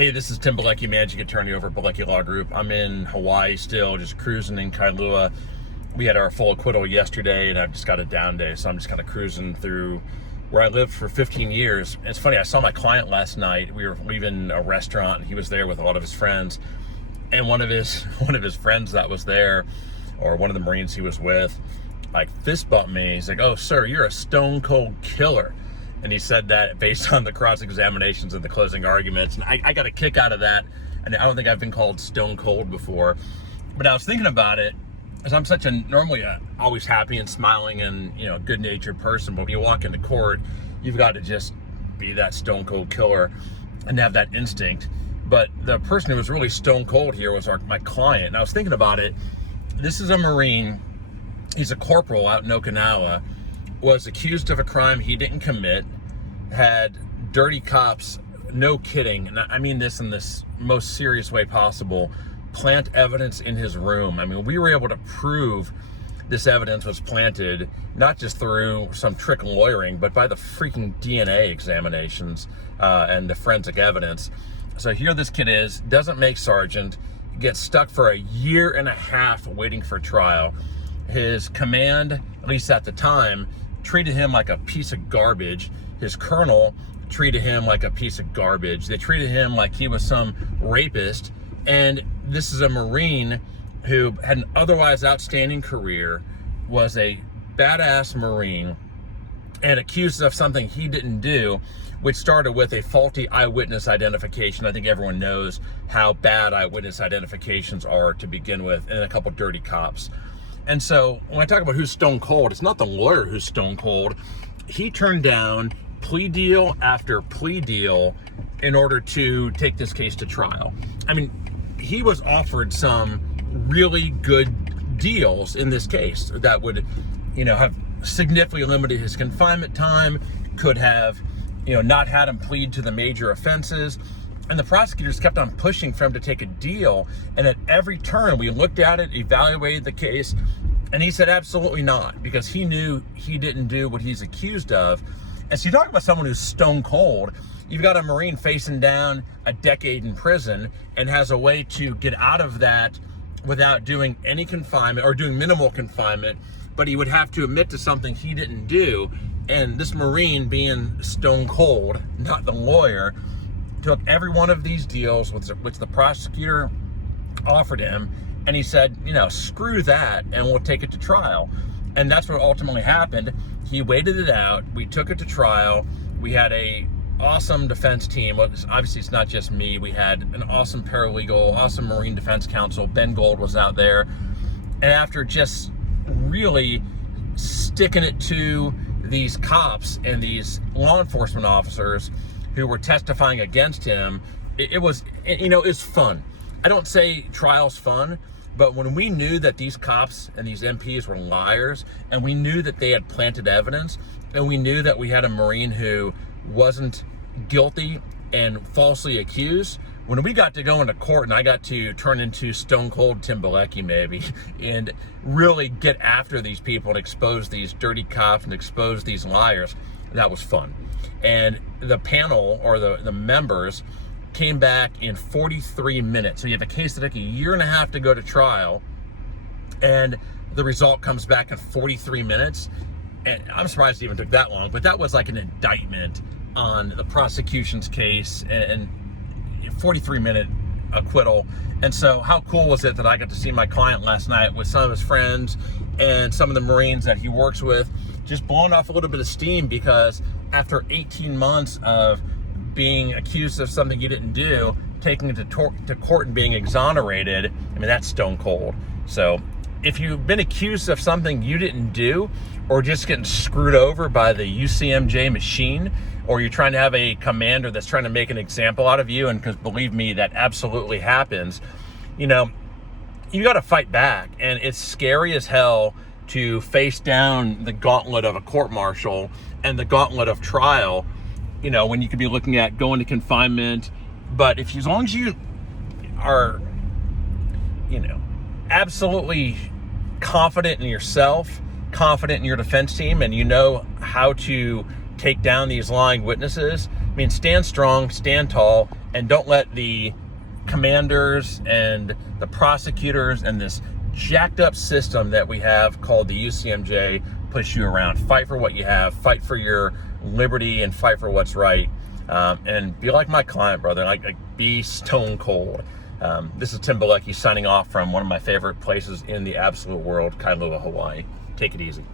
Hey, this is Tim Bilecki, managing attorney over at Bilecki Law Group. I'm in Hawaii still, just cruising in Kailua. We had our full acquittal yesterday, and I've just got a down day, so I'm just kind of cruising through where I lived for 15 years. It's funny, I saw my client last night. We were leaving a restaurant, and he was there with a lot of his friends. And one of his friends that was there, or one of the Marines he was with, like fist bumped me. He's like, "Oh, sir, you're a stone cold killer." And he said that based on the cross-examinations and the closing arguments. And I got a kick out of that. And I don't think I've been called stone cold before. But I was thinking about it, as I'm such a normally always happy and smiling and good-natured person. But when you walk into court, you've got to just be that stone cold killer and have that instinct. But the person who was really stone cold here was my client. And I was thinking about it. This is a Marine. He's a corporal out in Okinawa. Was accused of a crime he didn't commit, had dirty cops, no kidding, and I mean this in this most serious way possible, plant evidence in his room. I mean, we were able to prove this evidence was planted, not just through some trick lawyering, but by the freaking DNA examinations and the forensic evidence. So here this kid is, doesn't make sergeant, gets stuck for a year and a half waiting for trial. His command, at least at the time, treated him like a piece of garbage. His colonel treated him like a piece of garbage. They treated him like he was some rapist. And this is a Marine who had an otherwise outstanding career, was a badass Marine, and accused of something he didn't do, which started with a faulty eyewitness identification. I think everyone knows how bad eyewitness identifications are to begin with, and a couple dirty cops. And so when I talk about who's stone cold, it's not the lawyer who's stone cold. He turned down plea deal after plea deal in order to take this case to trial. I mean, he was offered some really good deals in this case that would, have significantly limited his confinement time, could have, not had him plead to the major offenses. And the prosecutors kept on pushing for him to take a deal. And at every turn, we looked at it, evaluated the case, and he said absolutely not, because he knew he didn't do what he's accused of. And so you talk about someone who's stone cold. You've got a Marine facing down a decade in prison and has a way to get out of that without doing any confinement or doing minimal confinement, but he would have to admit to something he didn't do. And this Marine, being stone cold, not the lawyer, took every one of these deals which the prosecutor offered him, and he said, screw that, and we'll take it to trial. And that's what ultimately happened. He waited it out. We took it to trial. We had a awesome defense team. Obviously, it's not just me. We had an awesome paralegal, awesome Marine Defense Counsel. Ben Gold was out there. And after just really sticking it to these cops and these law enforcement officers who were testifying against him, it was fun. I don't say trial's fun, but when we knew that these cops and these MPs were liars, and we knew that they had planted evidence, and we knew that we had a Marine who wasn't guilty and falsely accused, when we got to go into court and I got to turn into stone cold Tim Bilecki maybe and really get after these people and expose these dirty cops and expose these liars, that was fun. And the panel, or the members, came back in 43 minutes. So you have a case that took a year and a half to go to trial, and the result comes back in 43 minutes. And I'm surprised it even took that long, but that was like an indictment on the prosecution's case, and 43-minute acquittal. And so how cool was it that I got to see my client last night with some of his friends and some of the Marines that he works with, just blowing off a little bit of steam, because after 18 months of being accused of something you didn't do, taking it to court and being exonerated, I mean, that's stone cold. So if you've been accused of something you didn't do, or just getting screwed over by the UCMJ machine, or you're trying to have a commander that's trying to make an example out of you, and because believe me, that absolutely happens, you got to fight back. And it's scary as hell to face down the gauntlet of a court-martial and the gauntlet of trial, when you could be looking at going to confinement. But as long as you are, absolutely confident in yourself, confident in your defense team, and you know how to take down these lying witnesses, I mean, stand strong, stand tall, and don't let the commanders and the prosecutors and this jacked up system that we have called the UCMJ push you around. Fight for what you have, fight for your liberty, and fight for what's right. And be like my client, brother. Like be stone cold. This is Tim Bilecki signing off from one of my favorite places in the absolute world, Kailua, Hawaii. Take it easy.